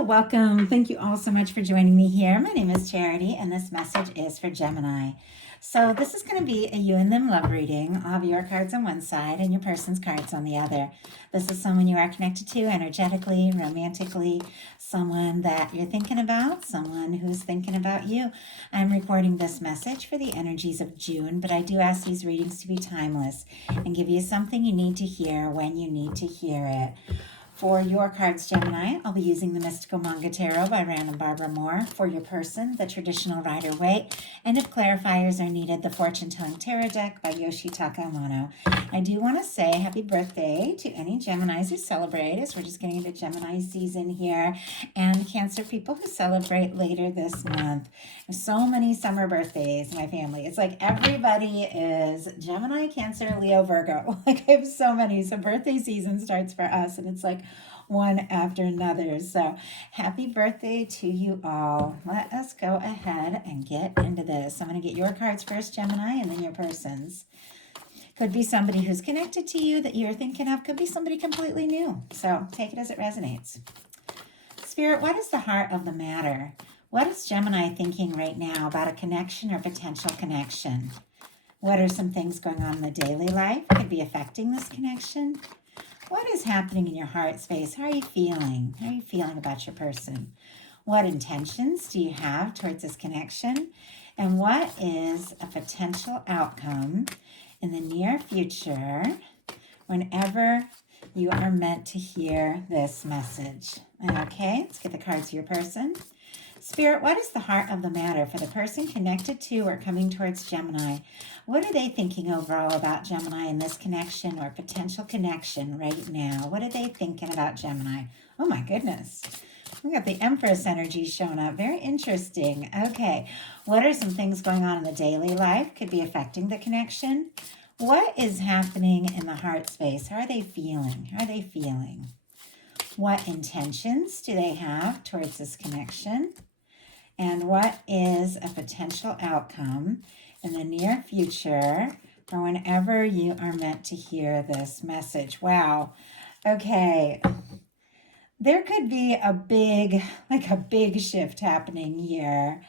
Hello, welcome. Thank you all so much for joining me here. My name is Charity, and this message is for Gemini. So, this is going to be a you and them love reading. I'll have your cards on one side and your person's cards on the other. This is someone you are connected to energetically, romantically, someone that you're thinking about, someone who's thinking about you. I'm recording this message for the energies of June, but I do ask these readings to be timeless and give you something you need to hear when you need to hear it. For your cards, Gemini, I'll be using the Mystical Manga Tarot by Random Barbara Moore. For your person, the Traditional Rider-Waite. And if clarifiers are needed, the Fortune Telling Tarot Deck by Yoshitaka Amano. I do want to say happy birthday to any Geminis who celebrate, as we're just getting into Gemini season here, and Cancer people who celebrate later this month. There's so many summer birthdays in my family. It's like everybody is Gemini, Cancer, Leo, Virgo. Like I have so many. So birthday season starts for us, and it's like one after another. So happy birthday to you all. Let us go ahead and get into this. I'm going to get your cards first, Gemini, and then your person's. Could be somebody who's connected to you that you're thinking of. Could be somebody completely new. So take it as it resonates. Spirit, what is the heart of the matter? What is Gemini thinking right now about a connection or potential connection? What are some things going on in the daily life that could be affecting this connection? What is happening in your heart space? How are you feeling? How are you feeling about your person? What intentions do you have towards this connection? And what is a potential outcome in the near future whenever you are meant to hear this message? Okay, let's get the cards to your person. Spirit, what is the heart of the matter for the person connected to or coming towards Gemini? What are they thinking overall about Gemini and this connection or potential connection right now? What are they thinking about Gemini? Oh my goodness. We got the Empress energy showing up. Very interesting. Okay. What are some things going on in the daily life? Could be affecting the connection. What is happening in the heart space? How are they feeling? How are they feeling? What intentions do they have towards this connection? And what is a potential outcome in the near future for whenever you are meant to hear this message? Wow. Okay. There could be a big shift happening here.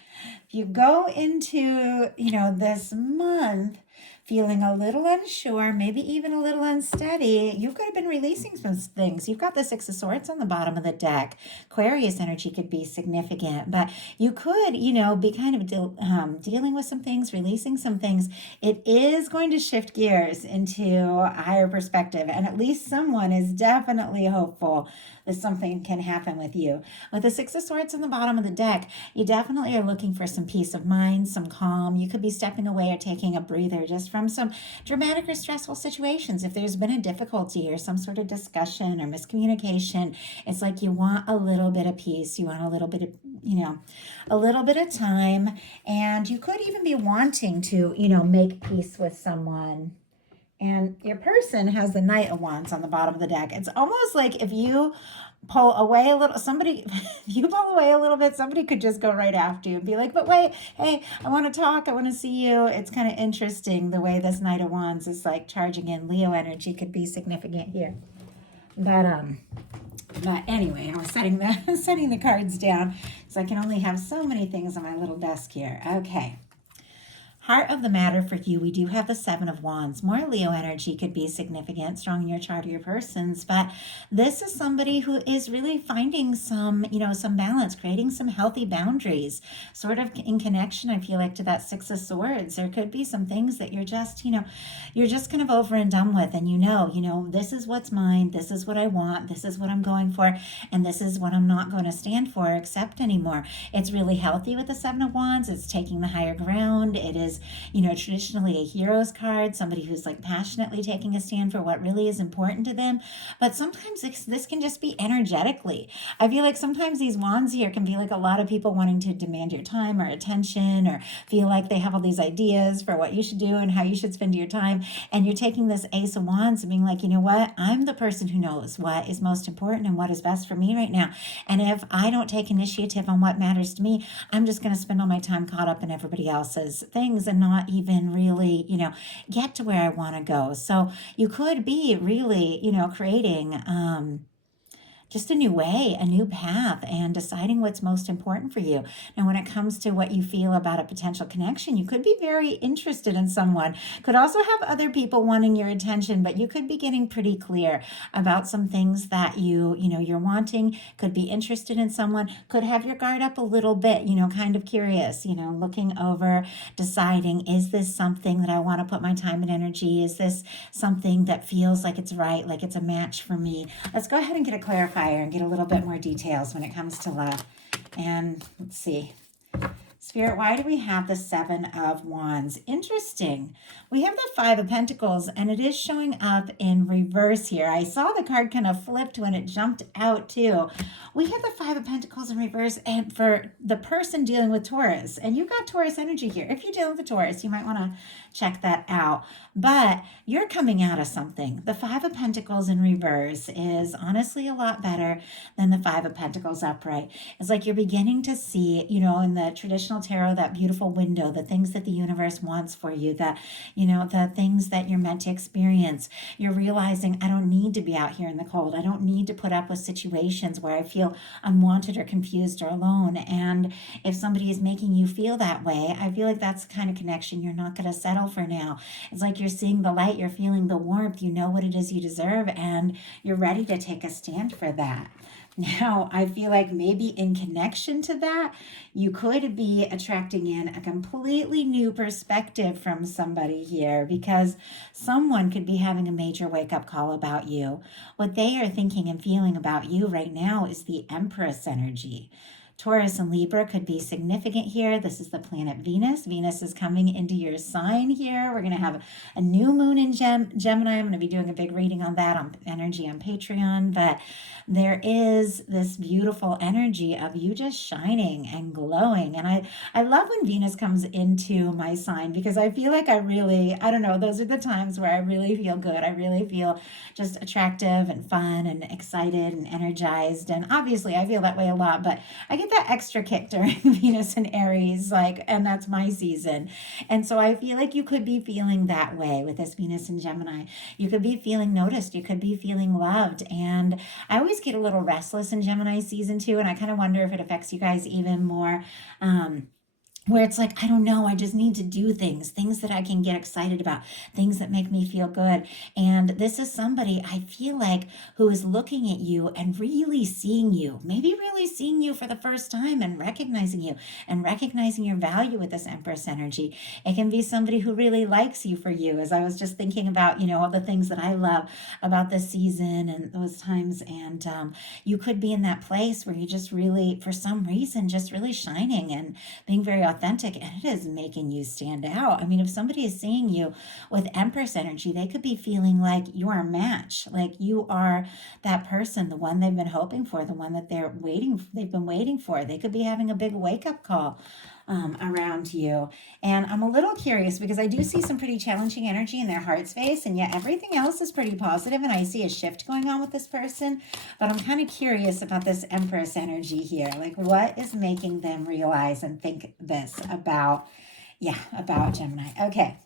If you go into, this month feeling a little unsure, maybe even a little unsteady, you could have been releasing some things. You've got the Six of Swords on the bottom of the deck. Aquarius energy could be significant, but you could, be kind of dealing with some things, releasing some things. It is going to shift gears into a higher perspective, and at least someone is definitely hopeful that something can happen with you. With the Six of Swords on the bottom of the deck, you definitely are looking for some peace of mind, some calm. You could be stepping away or taking a breather just from some dramatic or stressful situations. If there's been a difficulty or some sort of discussion or miscommunication, it's like you want a little bit of peace. You want a little bit of, a little bit of time. And you could even be wanting to, make peace with someone. And your person has the Knight of Wands on the bottom of the deck. It's almost like if you pull away a little, if you pull away a little bit, somebody could just go right after you and be like, but wait, hey, I want to talk. I want to see you. It's kind of interesting the way this Knight of Wands is like charging in. Leo energy could be significant here. But anyway, I was setting the cards down so I can only have so many things on my little desk here. Okay. Heart of the matter for you, we do have the Seven of Wands. More Leo energy could be significant, strong in your chart or your person's, but this is somebody who is really finding some balance, creating some healthy boundaries, sort of in connection, I feel like, to that Six of Swords. There could be some things that you're just kind of over and done with, and this is what's mine, this is what I want, this is what I'm going for, and this is what I'm not going to stand for or accept anymore. It's really healthy with the Seven of Wands. It's taking the higher ground. It is traditionally a hero's card, somebody who's like passionately taking a stand for what really is important to them. But sometimes this can just be energetically. I feel like sometimes these wands here can be like a lot of people wanting to demand your time or attention, or feel like they have all these ideas for what you should do and how you should spend your time. And you're taking this Ace of Wands and being like, you know what? I'm the person who knows what is most important and what is best for me right now. And if I don't take initiative on what matters to me, I'm just going to spend all my time caught up in everybody else's things and not even really, get to where I want to go. So you could be really, creating, just a new way, a new path, and deciding what's most important for you. Now, when it comes to what you feel about a potential connection, you could be very interested in someone, could also have other people wanting your attention, but you could be getting pretty clear about some things that you're wanting, could be interested in someone, could have your guard up a little bit, kind of curious, looking over, deciding, is this something that I want to put my time and energy? Is this something that feels like it's right, like it's a match for me? Let's go ahead and get a clarifier and get a little bit more details when it comes to love. And let's see. Spirit, why do we have the Seven of Wands? Interesting. We have the Five of Pentacles, and it is showing up in reverse here. I saw the card kind of flipped when it jumped out too. We have the Five of Pentacles in reverse, and for the person dealing with Taurus, and you've got Taurus energy here. If you're dealing with a Taurus, you might want to check that out. But you're coming out of something. The Five of Pentacles in reverse is honestly a lot better than the Five of Pentacles upright. It's like you're beginning to see, in the traditional tarot, that beautiful window, the things that the universe wants for you, the things that you're meant to experience. You're realizing, I don't need to be out here in the cold. I don't need to put up with situations where I feel unwanted or confused or alone. And if somebody is making you feel that way, I feel like that's the kind of connection you're not going to settle for now. It's like you're seeing the light, you're feeling the warmth, you know what it is you deserve, and you're ready to take a stand for that. Now, I feel like maybe in connection to that, you could be attracting in a completely new perspective from somebody here, because someone could be having a major wake-up call about you. What they are thinking and feeling about you right now is the Empress energy. Taurus and Libra could be significant here. This is the planet Venus. Venus is coming into your sign here. We're going to have a new moon in Gemini. I'm going to be doing a big reading on that on energy on Patreon. But there is this beautiful energy of you just shining and glowing. And I love when Venus comes into my sign, because I feel like I don't know, those are the times where I really feel good. I really feel just attractive and fun and excited and energized. And obviously I feel that way a lot, but I get that extra kick during Venus and Aries, and that's my season. And so I feel like you could be feeling that way with this Venus and Gemini. You could be feeling noticed. You could be feeling loved. And I always get a little restless in Gemini season 2, and I kind of wonder if it affects you guys even more. Where it's like, I don't know, I just need to do things that I can get excited about, things that make me feel good. And this is somebody, I feel like, who is looking at you and really seeing you, maybe really seeing you for the first time and recognizing you and recognizing your value with this Empress energy. It can be somebody who really likes you for you, as I was just thinking about, all the things that I love about this season and those times. And you could be in that place where you just really, for some reason, just really shining and being very authentic, and it is making you stand out. I mean, if somebody is seeing you with Empress energy, they could be feeling like you are a match, like you are that person, the one they've been hoping for, the one that they've been waiting for. They could be having a big wake-up call around you. And I'm a little curious, because I do see some pretty challenging energy in their heart space, and yet everything else is pretty positive, and I see a shift going on with this person. But I'm kind of curious about this Empress energy here. Like, what is making them realize and think this about Gemini? Okay.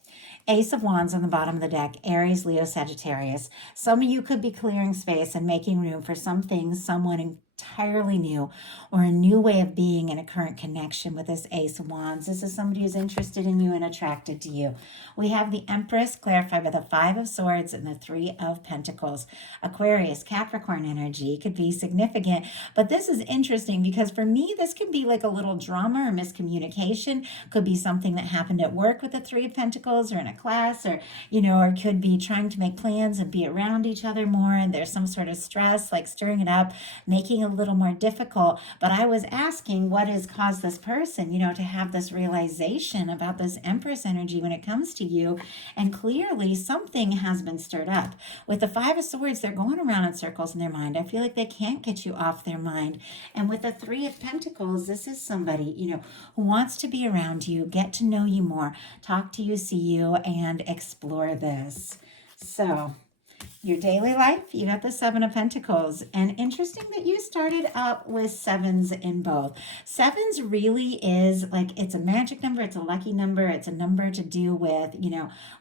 Ace of Wands on the bottom of the deck, Aries, Leo, Sagittarius. Some of you could be clearing space and making room for some things, someone entirely new, or a new way of being in a current connection with this Ace of Wands. This is somebody who's interested in you and attracted to you. We have the Empress clarified by the Five of Swords and the Three of Pentacles. Aquarius, Capricorn energy could be significant, but this is interesting because for me, this can be like a little drama or miscommunication. Could be something that happened at work with the Three of Pentacles, or in a class, or or could be trying to make plans and be around each other more, and there's some sort of stress, like stirring it up, making a little more difficult. But I was asking, what has caused this person, to have this realization about this Empress energy when it comes to you? And clearly something has been stirred up. With the Five of Swords, they're going around in circles in their mind. I feel like they can't get you off their mind. And with the Three of Pentacles, this is somebody, who wants to be around you, get to know you more, talk to you, see you, and explore this. So your daily life, you got the Seven of Pentacles. And interesting that you started up with sevens in both. Sevens really is like, it's a magic number, it's a lucky number, it's a number to do with,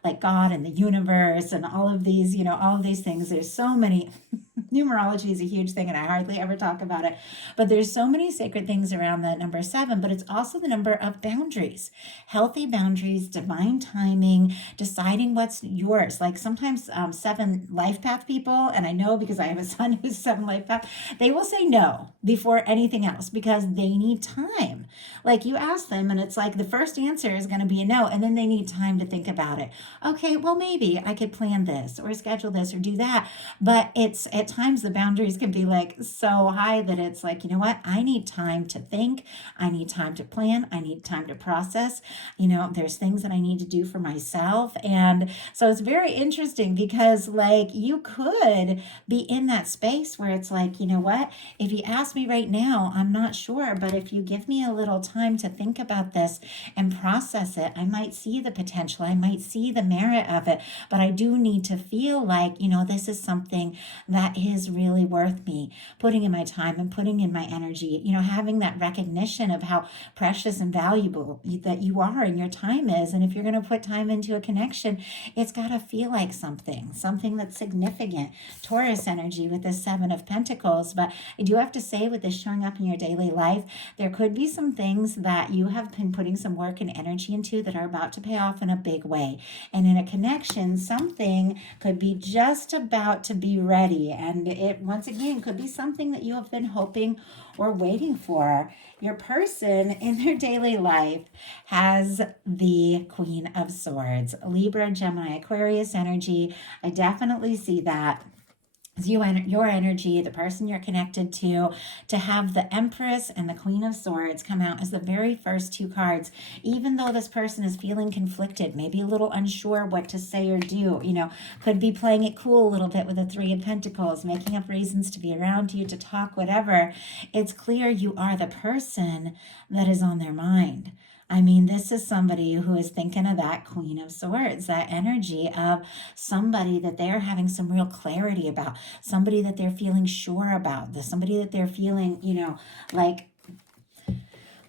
like God and the universe and all of these, all of these things. There's so many numerology is a huge thing and I hardly ever talk about it. But there's so many sacred things around the number 7, but it's also the number of boundaries, healthy boundaries, divine timing, deciding what's yours. Like sometimes 7 life path people, and I know because I have a son who's 7 life path, they will say no before anything else because they need time. Like you ask them and it's like the first answer is going to be a no, and then they need time to think about it. Okay, well, maybe I could plan this or schedule this or do that. But it's at times the boundaries can be like so high that it's like, you know what? I need time to think. I need time to plan. I need time to process. There's things that I need to do for myself. And so it's very interesting because like you could be in that space where it's like, you know what? If you ask me right now, I'm not sure. But if you give me a little time to think about this and process it, I might see the potential. I might see the merit of it. But I do need to feel like, this is something that is really worth me putting in my time and putting in my energy, having that recognition of how precious and valuable that you are and your time is. And if you're going to put time into a connection, it's got to feel like something that's significant. Taurus energy with this 7 of Pentacles. But I do have to say, with this showing up in your daily life, there could be some things that you have been putting some work and energy into that are about to pay off in a big way. And in a connection, something could be just about to be ready. And it, once again, could be something that you have been hoping or waiting for. Your person in their daily life has the Queen of Swords, Libra, Gemini, Aquarius energy. I definitely see that. Your energy, the person you're connected to have the Empress and the Queen of Swords come out as the very first 2 cards, even though this person is feeling conflicted, maybe a little unsure what to say or do, could be playing it cool a little bit with the 3 of Pentacles, making up reasons to be around you, to talk, whatever. It's clear you are the person that is on their mind. I mean, this is somebody who is thinking of that Queen of Swords, that energy of somebody that they're having some real clarity about, somebody that they're feeling sure about, somebody that they're feeling, like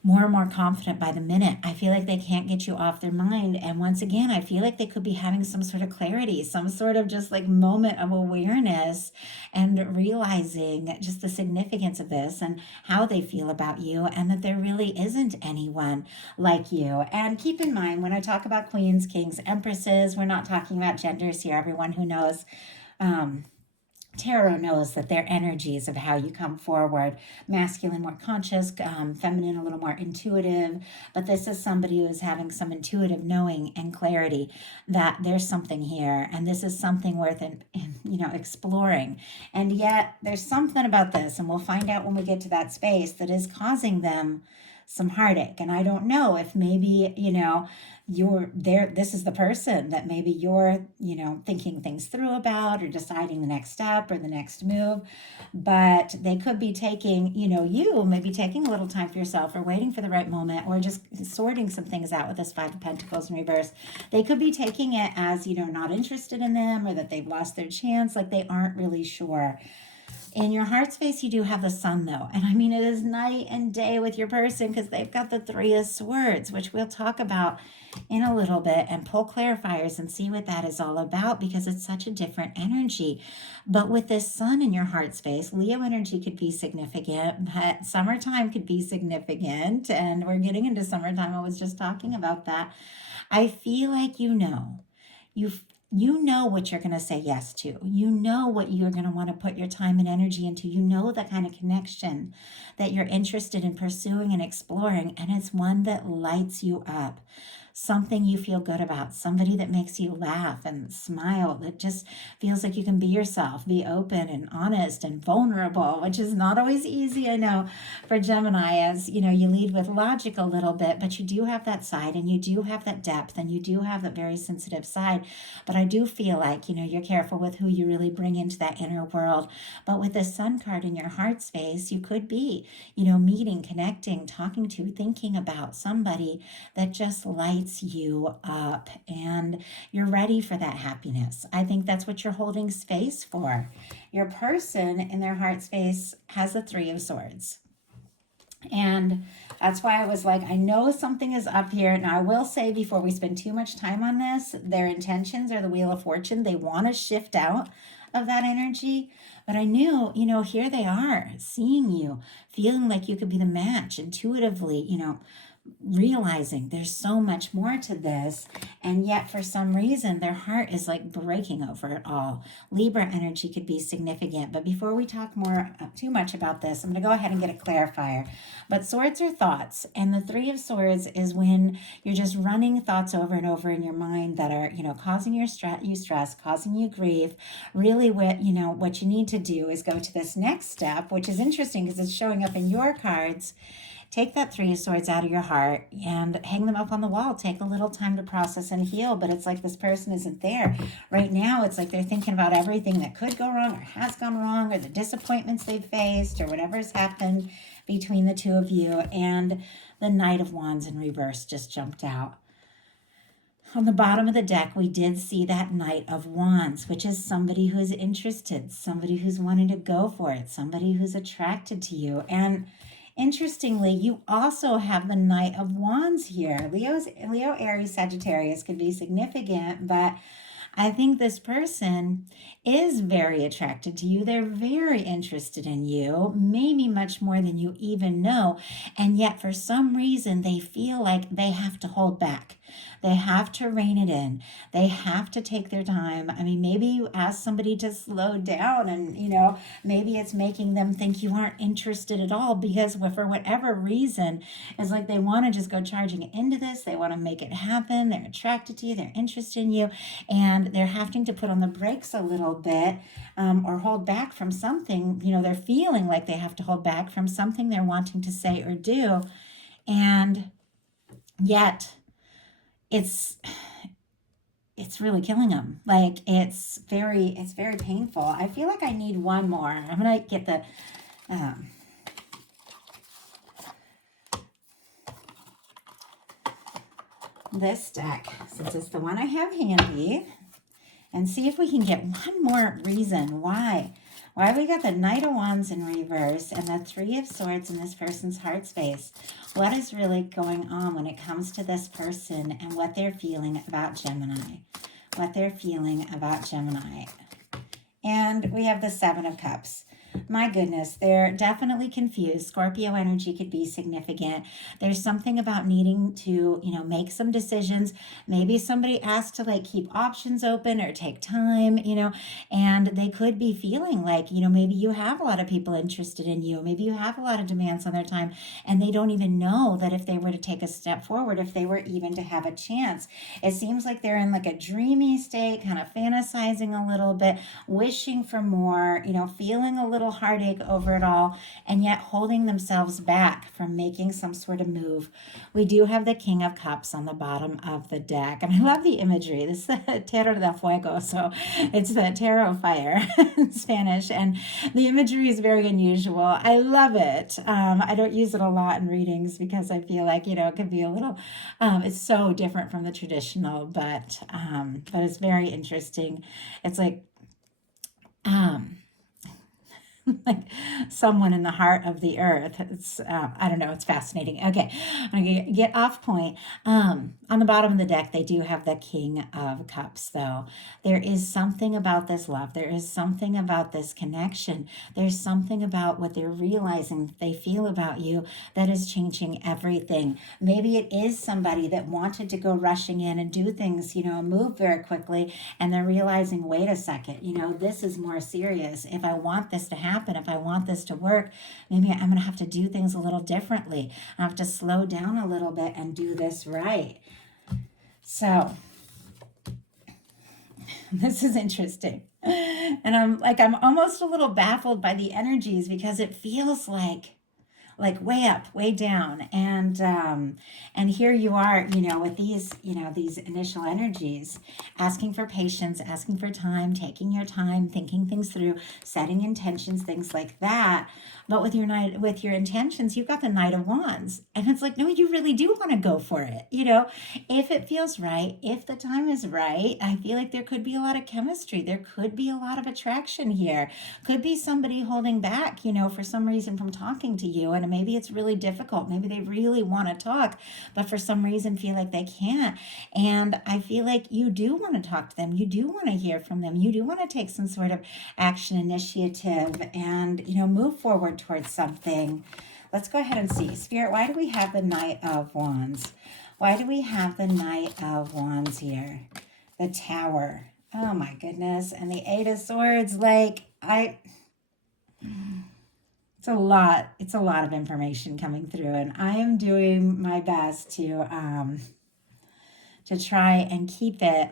more and more confident by the minute. I feel like they can't get you off their mind. And once again, I feel like they could be having some sort of clarity, some sort of just like moment of awareness and realizing just the significance of this and how they feel about you, and that there really isn't anyone like you. And keep in mind, when I talk about queens, kings, empresses, we're not talking about genders here. Everyone who knows tarot knows that their energies of how you come forward, masculine, more conscious, feminine, a little more intuitive. But this is somebody who is having some intuitive knowing and clarity that there's something here, and this is something worth exploring. And yet there's something about this, and we'll find out when we get to that space, that is causing them some heartache. And I don't know if maybe, you're there, this is the person that maybe you're, thinking things through about, or deciding the next step or the next move. But they could be taking, you maybe taking a little time for yourself, or waiting for the right moment, or just sorting some things out with this 5 of Pentacles in reverse. They could be taking it as, not interested in them, or that they've lost their chance, like they aren't really sure. In your heart space, you do have the Sun, though. And I mean, it is night and day with your person, because they've got the 3 of Swords, which we'll talk about in a little bit and pull clarifiers and see what that is all about, because it's such a different energy. But with this Sun in your heart space, Leo energy could be significant, but summertime could be significant. And we're getting into summertime. I was just talking about that. I feel like you know what you're going to say yes to. You know what you're going to want to put your time and energy into. You know the kind of connection that you're interested in pursuing and exploring, and it's one that lights you up. Something you feel good about, somebody that makes you laugh and smile, that just feels like you can be yourself, be open and honest and vulnerable, which is not always easy, I know, for Gemini, as you lead with logic a little bit, but you do have that side, and you do have that depth, and you do have that very sensitive side. But I do feel like, you're careful with who you really bring into that inner world. But with the Sun card in your heart space, you could be, meeting, connecting, talking to, thinking about somebody that just lights you up, and you're ready for that happiness. I think that's what you're holding space for. Your person in their heart space has the 3 of Swords. And that's why I was like, I know something is up here. Now, I will say, before we spend too much time on this, their intentions are the Wheel of Fortune. They want to shift out of that energy. But I knew, here they are, seeing you, feeling like you could be the match intuitively, realizing there's so much more to this, and yet for some reason their heart is like breaking over it all. Libra energy could be significant, but before we talk more too much about this, I'm going to go ahead and get a clarifier. But swords are thoughts, and the Three of Swords is when you're just running thoughts over and over in your mind that are causing you stress, causing you grief. Really, what you need to do is go to this next step, which is interesting because it's showing up in your cards. Take that Three of Swords out of your heart and hang them up on the wall. Take a little time to process and heal, but it's like this person isn't there. Right now, it's like they're thinking about everything that could go wrong or has gone wrong, or the disappointments they've faced, or whatever has happened between the two of you. And the Knight of Wands in reverse just jumped out. On the bottom of the deck, we did see that Knight of Wands, which is somebody who is interested, somebody who's wanting to go for it, somebody who's attracted to you. And interestingly, you also have the Knight of Wands here. Leo, Aries, Sagittarius could be significant, but I think this person is very attracted to you. They're very interested in you, maybe much more than you even know. And yet for some reason, they feel like they have to hold back. They have to rein it in. They have to take their time. I mean, maybe you ask somebody to slow down and, maybe it's making them think you aren't interested at all because for whatever reason, it's like they want to just go charging into this. They want to make it happen. They're attracted to you. They're interested in you. And they're having to put on the brakes a little bit or hold back from something. They're feeling like they have to hold back from something they're wanting to say or do. And yet it's really killing them. Like it's very painful. I feel like I need one more. I'm going to get the this deck, since it's the one I have handy, and see if we can get one more reason why we got the Knight of Wands in reverse and the Three of Swords in this person's heart space. What is really going on when it comes to this person and what they're feeling about Gemini? What they're feeling about Gemini. And we have the Seven of Cups. My goodness, they're definitely confused. Scorpio energy could be significant. There's something about needing to, make some decisions. Maybe somebody asked to keep options open or take time, and they could be feeling like, maybe you have a lot of people interested in you. Maybe you have a lot of demands on their time, and they don't even know that if they were to take a step forward, if they were even to have a chance. It seems like they're in a dreamy state, kind of fantasizing a little bit, wishing for more, feeling a little heartache over it all, and yet holding themselves back from making some sort of move. We do have the King of Cups on the bottom of the deck, and I love the imagery. This is the Tarot de Fuego, so it's the Tarot of Fire in Spanish, and the imagery is very unusual. I love it. I don't use it a lot in readings because I feel like it could be a little. It's so different from the traditional, but it's very interesting. It's like someone in the heart of the earth. It's I don't know, it's fascinating. Okay, I'm gonna get off point. On the bottom of the deck, they do have the King of Cups, though. There is something about this love. There is something about this connection. There's something about what they're realizing they feel about you that is changing everything. Maybe it is somebody that wanted to go rushing in and do things, move very quickly, and they're realizing, wait a second, this is more serious. If I want this to happen, if I want this to work, maybe I'm going to have to do things a little differently. I have to slow down a little bit and do this right. So this is interesting. And I'm almost a little baffled by the energies because it feels like way up, way down. And here you are, with these initial energies, asking for patience, asking for time, taking your time, thinking things through, setting intentions, things like that. But with your intentions, you've got the Knight of Wands. And it's like, no, you really do want to go for it. If it feels right, if the time is right, I feel like there could be a lot of chemistry. There could be a lot of attraction here. Could be somebody holding back, for some reason from talking to you. And and maybe it's really difficult. Maybe they really want to talk, but for some reason feel like they can't. And I feel like you do want to talk to them. You do want to hear from them. You do want to take some sort of action initiative and, move forward towards something. Let's go ahead and see. Spirit, why do we have the Knight of Wands? Why do we have the Knight of Wands here? The Tower. Oh my goodness. And the Eight of Swords. It's a lot. It's a lot of information coming through, and I am doing my best to try and keep it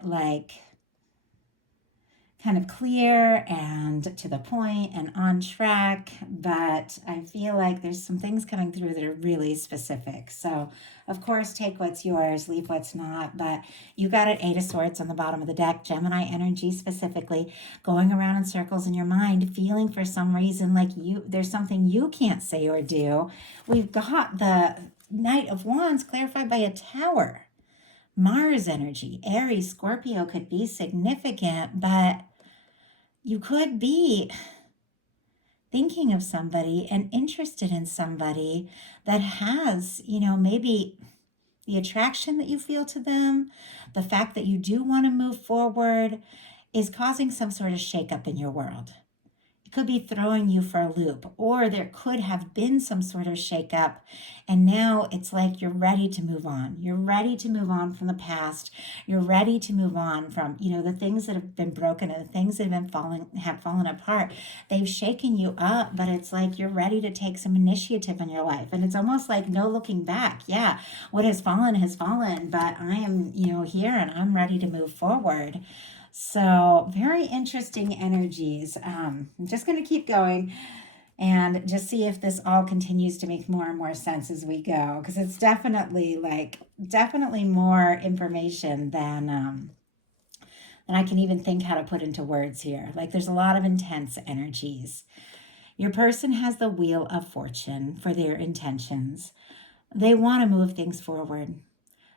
kind of clear and to the point and on track, but I feel like there's some things coming through that are really specific. So, of course, take what's yours, leave what's not, but you got an Eight of Swords on the bottom of the deck, Gemini energy specifically, going around in circles in your mind, feeling for some reason like there's something you can't say or do. We've got the Knight of Wands clarified by a Tower. Mars energy, Aries, Scorpio could be significant, but you could be thinking of somebody and interested in somebody that has, maybe the attraction that you feel to them, the fact that you do want to move forward is causing some sort of shakeup in your world. Could be throwing you for a loop, or there could have been some sort of shakeup, and now it's like you're ready to move on. You're ready to move on from the past. You're ready to move on from, the things that have been broken and the things that have fallen apart. They've shaken you up, but it's like you're ready to take some initiative in your life, and it's almost like no looking back. Yeah, what has fallen, but I am, here and I'm ready to move forward. So very interesting energies. I'm just going to keep going and just see if this all continues to make more and more sense as we go, because it's definitely more information than I can even think how to put into words here. There's a lot of intense energies. Your person has the Wheel of Fortune for their intentions. They want to move things forward.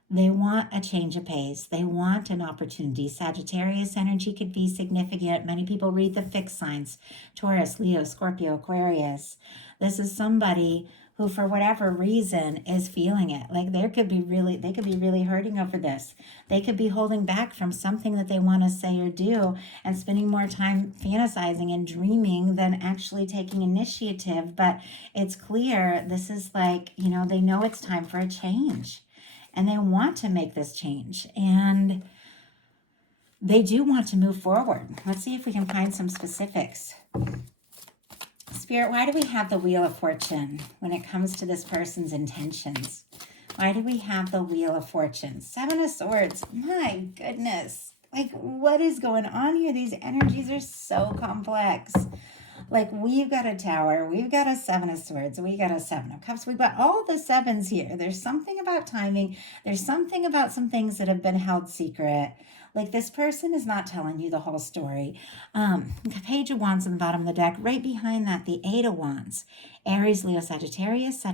They want a change of pace. They want an opportunity. Sagittarius energy could be significant. Many people read the fixed signs: Taurus, Leo, Scorpio, Aquarius. This is somebody who, for whatever reason, is feeling it. They could be really hurting over this. They could be holding back from something that they want to say or do and spending more time fantasizing and dreaming than actually taking initiative. But it's clear this is they know it's time for a change. And they want to make this change. And they do want to move forward. Let's see if we can find some specifics. Spirit, why do we have the Wheel of Fortune when it comes to this person's intentions? Why do we have the Wheel of Fortune? Seven of Swords. My goodness. What is going on here? These energies are so complex. We've got a Tower, we've got a Seven of Swords, we got a Seven of Cups, we've got all the sevens here. There's something about timing. There's something about some things that have been held secret. This person is not telling you the whole story. Page of Wands on the bottom of the deck. Right behind that, the Eight of Wands. Aries, Leo, Sagittarius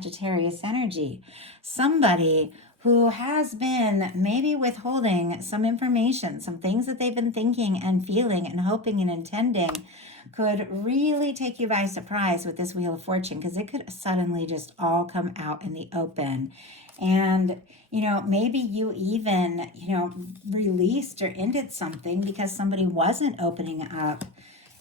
energy. Somebody who has been maybe withholding some information, some things that they've been thinking and feeling and hoping and intending, could really take you by surprise with this Wheel of Fortune, because it could suddenly just all come out in the open. And, maybe you even, released or ended something because somebody wasn't opening up.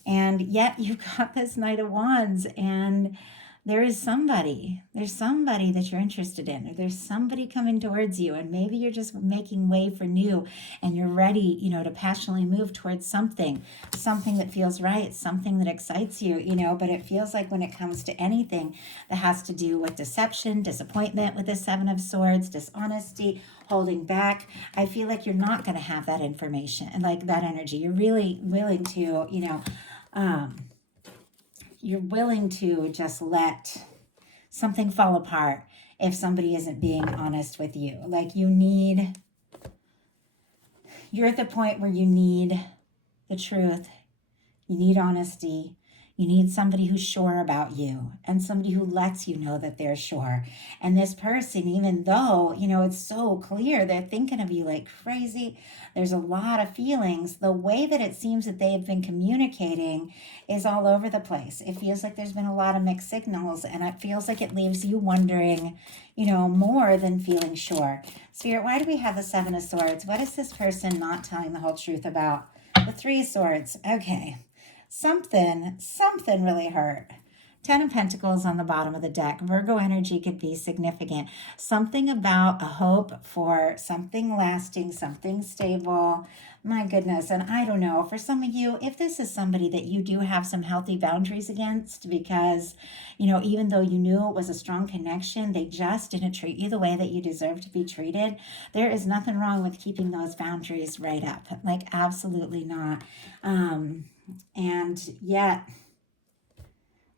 And yet you got this Knight of Wands, and there's somebody that you're interested in, or there's somebody coming towards you, and maybe you're just making way for new, and you're ready, to passionately move towards something that feels right, something that excites you, but it feels like when it comes to anything that has to do with deception, disappointment with the Seven of Swords, dishonesty, holding back, I feel like you're not going to have that information and that energy. You're really willing to, you're willing to just let something fall apart if somebody isn't being honest with you. You're at the point where you need the truth. You need honesty. You need somebody who's sure about you and somebody who lets you know that they're sure. And this person, even though, it's so clear they're thinking of you like crazy, there's a lot of feelings. The way that it seems that they've been communicating is all over the place. It feels like there's been a lot of mixed signals, and it feels like it leaves you wondering, more than feeling sure. Spirit, why do we have the Seven of Swords? What is this person not telling the whole truth about? The Three of Swords. Okay. Something really hurt. Ten of Pentacles on the bottom of the deck. Virgo energy could be significant. Something about a hope for something lasting, something stable. My goodness. And I don't know, for some of you, if this is somebody that you do have some healthy boundaries against, because, even though you knew it was a strong connection, they just didn't treat you the way that you deserve to be treated. There is nothing wrong with keeping those boundaries right up. Like, absolutely not. And yet,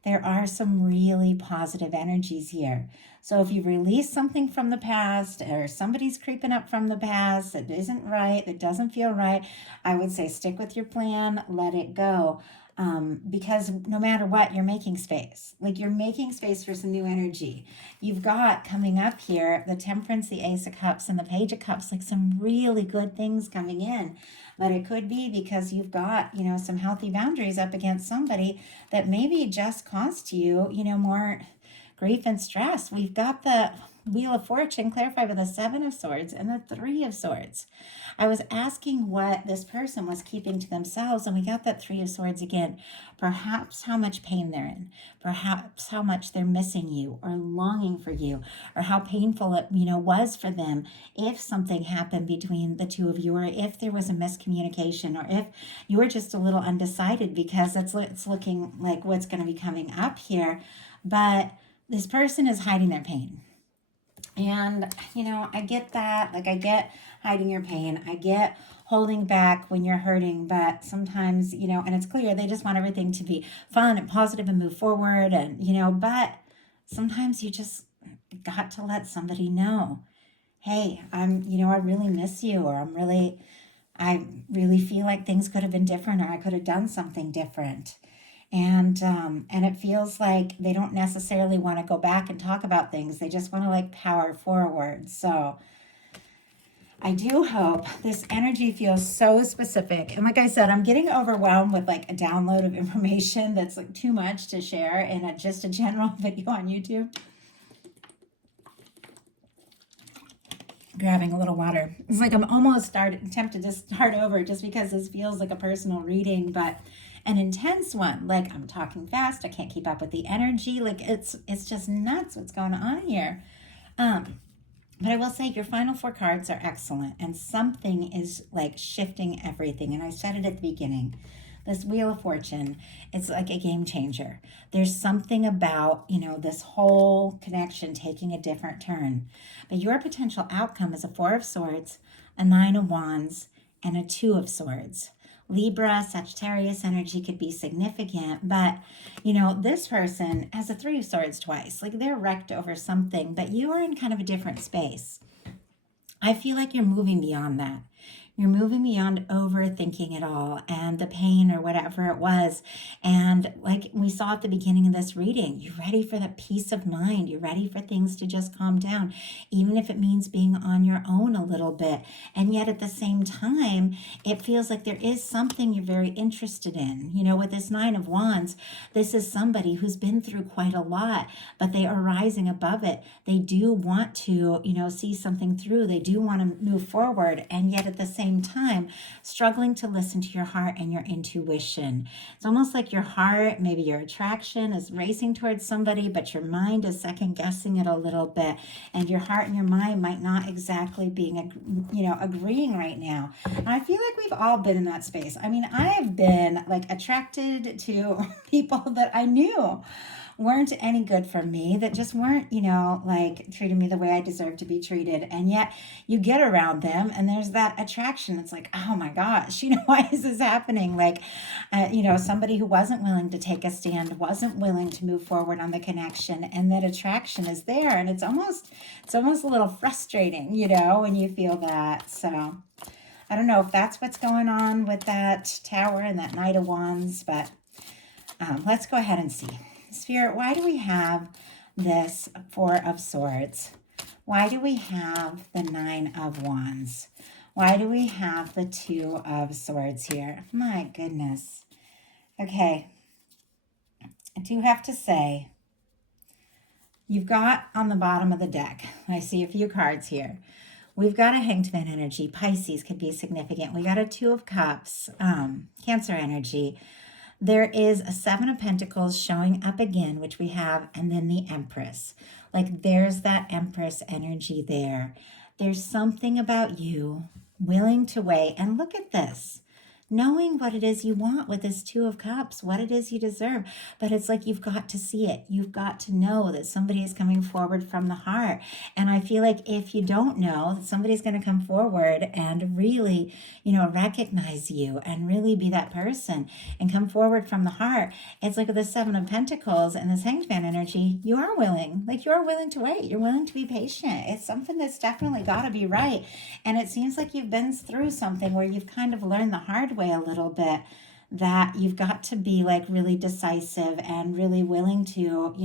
there are some really positive energies here. So if you release something from the past, or somebody's creeping up from the past that isn't right, that doesn't feel right, I would say stick with your plan, let it go. Because no matter what, you're making space. Like, you're making space for some new energy. You've got coming up here the Temperance, the Ace of Cups, and the Page of Cups, like some really good things coming in. But it could be because you've got, some healthy boundaries up against somebody that maybe just cost you, more grief and stress. We've got the Wheel of Fortune clarified with the Seven of Swords and the Three of Swords. I was asking what this person was keeping to themselves, and we got that Three of Swords again. Perhaps how much pain they're in, perhaps how much they're missing you or longing for you, or how painful it, was for them if something happened between the two of you, or if there was a miscommunication, or if you were just a little undecided, because it's looking like what's going to be coming up here. But this person is hiding their pain. And, I get that. Like, I get hiding your pain. I get holding back when you're hurting. But sometimes, and it's clear they just want everything to be fun and positive and move forward. And, but sometimes you just got to let somebody know, hey, I really miss you, or I really feel like things could have been different, or I could have done something different. And it feels like they don't necessarily want to go back and talk about things. They just want to power forward. So I do hope this energy feels so specific. And like I said, I'm getting overwhelmed with a download of information that's too much to share in just a general video on YouTube. Grabbing a little water. It's like I'm almost tempted to start over just because this feels like a personal reading, but an intense one. Like, I'm talking fast. I can't keep up with the energy. Like, it's just nuts what's going on here. But I will say your final four cards are excellent, and something is shifting everything. And I said it at the beginning. This Wheel of Fortune, it's like a game changer. There's something about, this whole connection taking a different turn. But your potential outcome is a Four of Swords, a Nine of Wands, and a Two of Swords. Libra, Sagittarius energy could be significant, but, this person has a Three of Swords twice. Like, they're wrecked over something, but you are in kind of a different space. I feel like you're moving beyond that. You're moving beyond overthinking it all and the pain or whatever it was. And like we saw at the beginning of this reading, you're ready for the peace of mind. You're ready for things to just calm down, even if it means being on your own a little bit. And yet at the same time, it feels like there is something you're very interested in. With this Nine of Wands, this is somebody who's been through quite a lot, but they are rising above it. They do want to, see something through. They do want to move forward. And yet at the same time, struggling to listen to your heart and your intuition. It's almost like your heart, maybe your attraction is racing towards somebody, but your mind is second guessing it a little bit. And your heart and your mind might not exactly be, agreeing right now. And I feel like we've all been in that space. I mean, I've been attracted to people that I knew weren't any good for me, that just weren't, treating me the way I deserve to be treated. And yet you get around them and there's that attraction. It's like, oh my gosh, why is this happening? Somebody who wasn't willing to take a stand, wasn't willing to move forward on the connection, and that attraction is there. And it's almost a little frustrating, when you feel that. So I don't know if that's what's going on with that Tower and that Knight of Wands, but Let's go ahead and see. Spirit, why do we have this Four of Swords? Why do we have the Nine of Wands? Why do we have the Two of Swords here? My goodness. Okay. I do have to say, you've got on the bottom of the deck, I see a few cards here. We've got a Hanged Man energy. Pisces could be significant. We got a Two of Cups, Cancer energy. There is a Seven of Pentacles showing up again, which we have, and then the Empress. Like there's that Empress energy there. There's something about you willing to wait. And look at this. Knowing what it is you want with this Two of Cups, what it is you deserve. But it's like you've got to see it. You've got to know that somebody is coming forward from the heart. And I feel like if you don't know that somebody's going to come forward and really, recognize you and really be that person and come forward from the heart, it's like with the Seven of Pentacles and this Hanged Man energy, you are willing. Like you're willing to wait. You're willing to be patient. It's something that's definitely got to be right. And it seems like you've been through something where you've kind of learned the hard way a little bit, that you've got to be like really decisive and really willing to,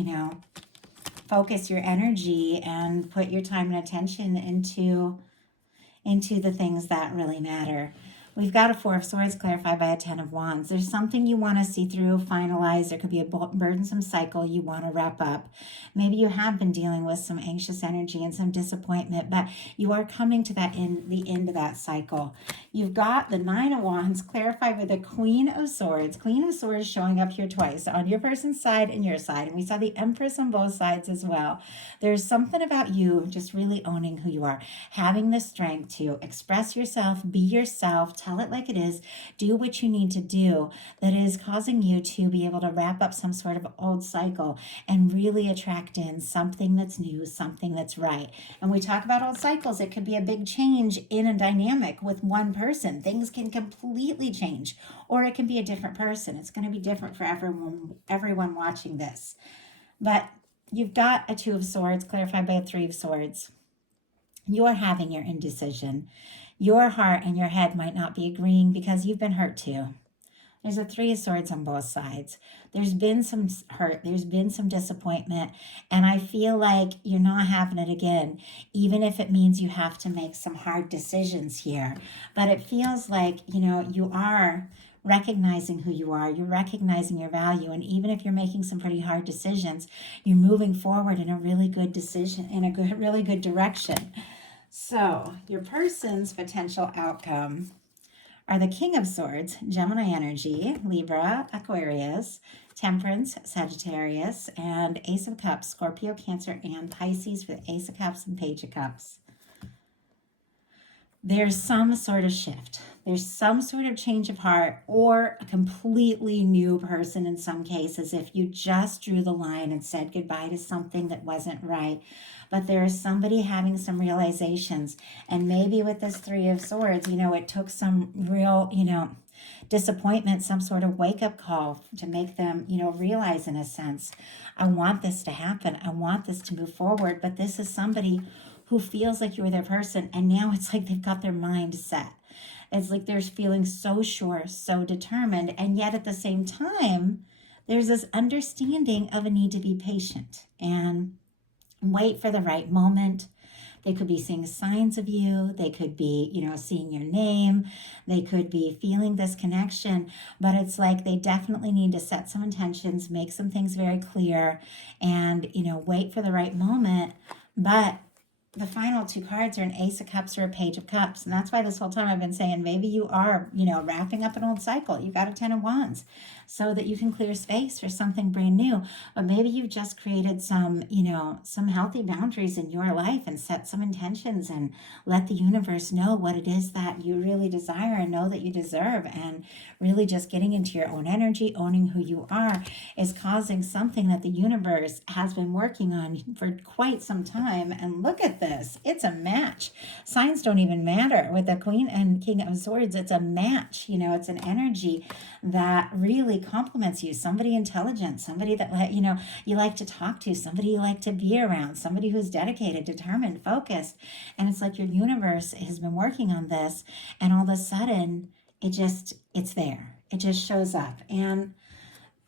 focus your energy and put your time and attention into the things that really matter. We've got a Four of Swords clarified by a Ten of Wands. There's something you want to see through, finalize. There could be a burdensome cycle you want to wrap up. Maybe you have been dealing with some anxious energy and some disappointment, but you are coming to the end of that cycle. You've got the Nine of Wands clarified with the Queen of Swords. Queen of Swords showing up here twice, on your person's side and your side. And we saw the Empress on both sides as well. There's something about you just really owning who you are, having the strength to express yourself, be yourself, tell it like it is, do what you need to do, that is causing you to be able to wrap up some sort of old cycle and really attract in something that's new, something that's right. And we talk about old cycles. It could be a big change in a dynamic with one person. Things can completely change, or it can be a different person. It's going to be different for everyone watching this. But you've got a Two of Swords clarified by a Three of Swords. You're having your indecision. Your heart and your head might not be agreeing because you've been hurt too. There's a Three of Swords on both sides. There's been some hurt. There's been some disappointment. And I feel like you're not having it again, even if it means you have to make some hard decisions here. But it feels like, you are recognizing who you are. You're recognizing your value. And even if you're making some pretty hard decisions, you're moving forward in a really good decision, in a really good direction. So your person's potential outcome are the King of Swords, Gemini energy, Libra, Aquarius, Temperance, Sagittarius, and Ace of Cups, Scorpio, Cancer, and Pisces for the Ace of Cups and Page of Cups. There's some sort of shift. There's some sort of change of heart, or a completely new person in some cases if you just drew the line and said goodbye to something that wasn't right. But there is somebody having some realizations. And maybe with this Three of Swords, it took some real, disappointment, some sort of wake-up call to make them, realize in a sense, I want this to happen. I want this to move forward. But this is somebody who feels like you were their person, and now it's like they've got their mind set. It's like they're feeling so sure, so determined, and yet at the same time, there's this understanding of a need to be patient and wait for the right moment. They could be seeing signs of you. They could be, seeing your name. They could be feeling this connection, but it's like they definitely need to set some intentions, make some things very clear, and, wait for the right moment. But the final two cards are an Ace of Cups or a Page of Cups. And that's why this whole time I've been saying maybe you are, wrapping up an old cycle. You've got a Ten of Wands so that you can clear space for something brand new. But maybe you've just created some, some healthy boundaries in your life and set some intentions and let the universe know what it is that you really desire and know that you deserve. And really just getting into your own energy, owning who you are, is causing something that the universe has been working on for quite some time. And look at this. It's a match. Signs don't even matter. With the Queen and King of Swords, it's a match. It's an energy that really complements you. Somebody intelligent, somebody that you like to talk to, somebody you like to be around, somebody who's dedicated, determined, focused. And it's like your universe has been working on this, and all of a sudden it's there. It just shows up. And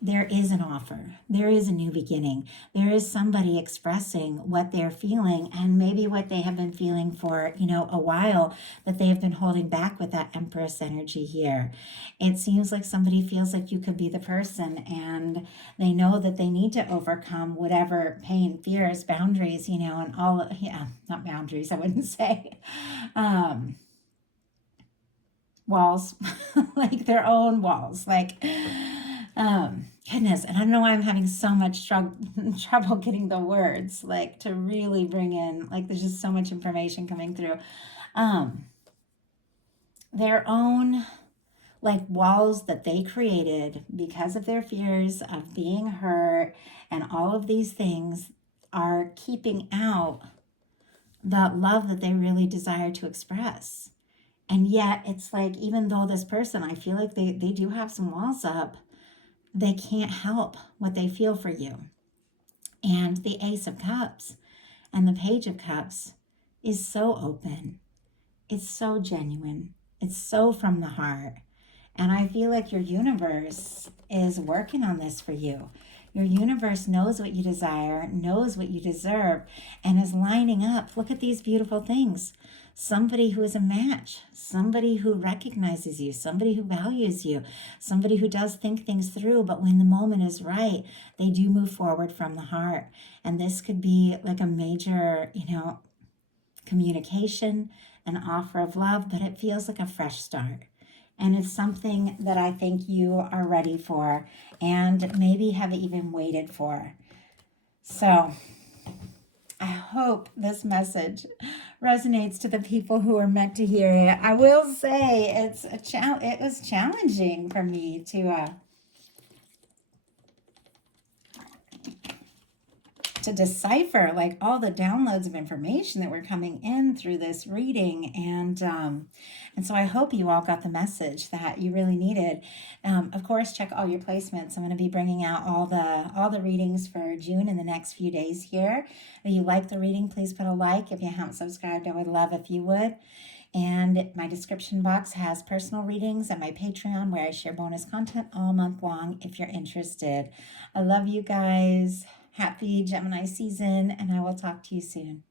there is an offer. There is a new beginning. There is somebody expressing what they're feeling and maybe what they have been feeling for, a while, that they have been holding back with that Empress energy here. It seems like somebody feels like you could be the person, and they know that they need to overcome whatever pain, fears, boundaries, and all, yeah, not boundaries, I wouldn't say. Um, walls, like their own walls, like goodness, and I don't know why I'm having so much trouble getting the words, like, to really bring in, like, there's just so much information coming through. um their own, like, walls that they created because of their fears of being hurt and all of these things are keeping out the love that they really desire to express. And yet it's like, even though this person, I feel like they do have some walls up, they can't help what they feel for you. And the Ace of Cups and the Page of Cups is so open. It's so genuine. It's so from the heart. And I feel like your universe is working on this for you. Your universe knows what you desire, knows what you deserve, and is lining up. Look at these beautiful things. Somebody who is a match, somebody who recognizes you, somebody who values you, somebody who does think things through, but when the moment is right, they do move forward from the heart. And this could be like a major, communication, an offer of love, but it feels like a fresh start. And it's something that I think you are ready for and maybe have even waited for. So I hope this message resonates to the people who are meant to hear it. I will say it was challenging for me to decipher, like, all the downloads of information that were coming in through this reading, and so I hope you all got the message that you really needed. Of course, check all your placements. I'm going to be bringing out all the readings for June in the next few days here. If you like the reading, please put a like. If you haven't subscribed, I would love if you would. And my description box has personal readings and my Patreon, where I share bonus content all month long if you're interested. I love you guys. Happy Gemini season, and I will talk to you soon.